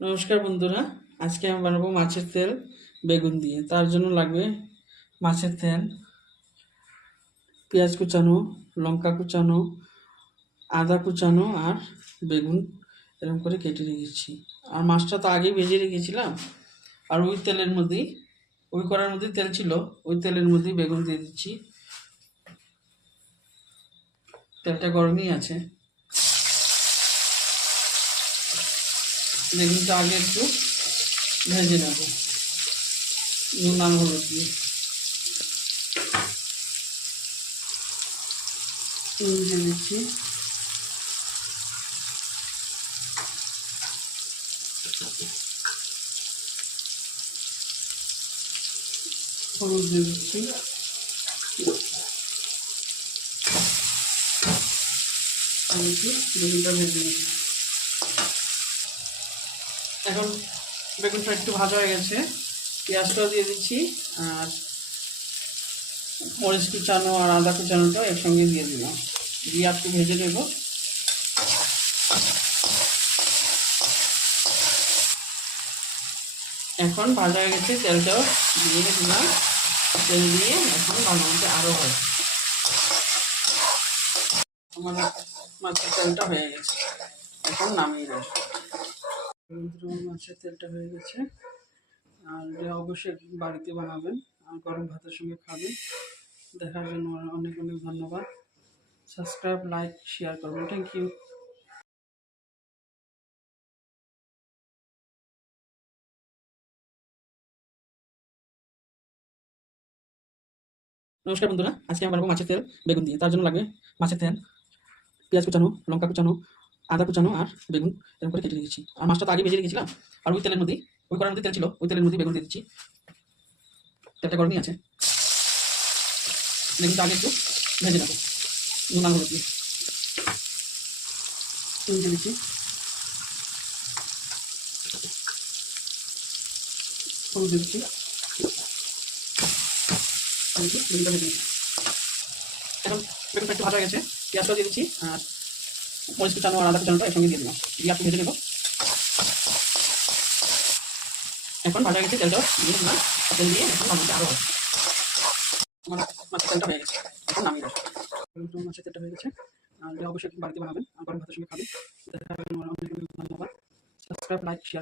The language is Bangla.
নমস্কার বন্ধুরা, আজকে আমি বানাবো মাছের তেল বেগুন দিয়ে। তার জন্য লাগবে মাছের তেল, পেঁয়াজ কুচানো, লঙ্কা কুচানো, আদা কুচানো আর বেগুন এরকম করে কেটে রেখেছি। আর মাছটা তো আগেই ভেজে রেখেছিলাম। আর ওই তেলের মধ্যেই, ওই কড়ার মধ্যেই তেল ছিল, ওই তেলের মধ্যেই বেগুন দিয়ে দিচ্ছি। তেলটা গরমই আছে। বেগুনটা আগে একটু ভেজে নেব নুন আর হলুদ দিয়ে। নুন দিয়ে দিচ্ছি, হলুদ দিয়ে দিচ্ছি, বেগুনটা ভেজে নিচ্ছি। এখন বেগুনটা একটু ভাজা হয়ে গেছে, পেঁয়াজটাও দিয়ে দিচ্ছি আর মরিচ কুচানো আর আদা কুচানোটাও একসঙ্গে দিয়ে দিলাম, দিয়ে একটু ভেজে নেব। এখন ভাজা হয়ে গেছে, তেলটাও দিয়ে দিলাম। তেল দিয়ে এখন বানানোটা আরও হয়। আমার মাছের তেলটা হয়ে গেছে, এখন নামিয়ে দেব। মাছের তেলটা হয়ে গেছে। আর অবশ্যই বাড়িতে বানাবেন আর গরম ভাতের সঙ্গে খাবেন। দেখার জন্য অনেক অনেক ধন্যবাদ। সাবস্ক্রাইব, লাইক, শেয়ার করবেন। Thank you. নমস্কার বন্ধুরা, আজকে আমি বানাবো মাছের তেল বেগুন দিয়ে। তার জন্য লাগবে মাছের তেল, পেঁয়াজ কুচানো, লঙ্কা কুচানো, আদা কুচানো আর বেগুন এরকম করে কেটে রেখেছি। আর মাছটা তো আগে ভেজে রেখেছিলাম। আর ওই তেলের মধ্যেই, ওই কড়ার মধ্যে তেল ছিল, ওই তেলের মধ্যেই বেগুন দিয়ে দিচ্ছি। তেলটা গরমই আছে। বেগুনটা আগে একটু ভেজে নেবো নুন আর হলুদ দিয়ে। নুন দিয়ে দিচ্ছি, হলুদ দিয়ে দিচ্ছি, বেগুনটা ভেজে নিচ্ছি। এখন বেগুনটা একটু ভাজা হয়ে গেছে, পেঁয়াজটাও দিয়ে দিচ্ছি আর মরিচ কুচানো আর আদা কুচানোটা একসঙ্গে দিয়ে দিলাম, দিয়ে একটু ভেজে নেব। এখন ভাজা গেছে, তেলটাও দিয়ে দিলাম। তেল দিয়ে এখন বানানোটা আরও হয়। আমার মাছের তেলটা হয়ে গেছে, এখন নামিয়ে দেবো। মাছের তেলটা হয়ে গেছে। আর অবশ্যই বাড়িতে বানাবেন আর গরম ভাতের সঙ্গে খাবেন। দেখার জন্য অনেক অনেক ধন্যবাদ। Subscribe, like, share.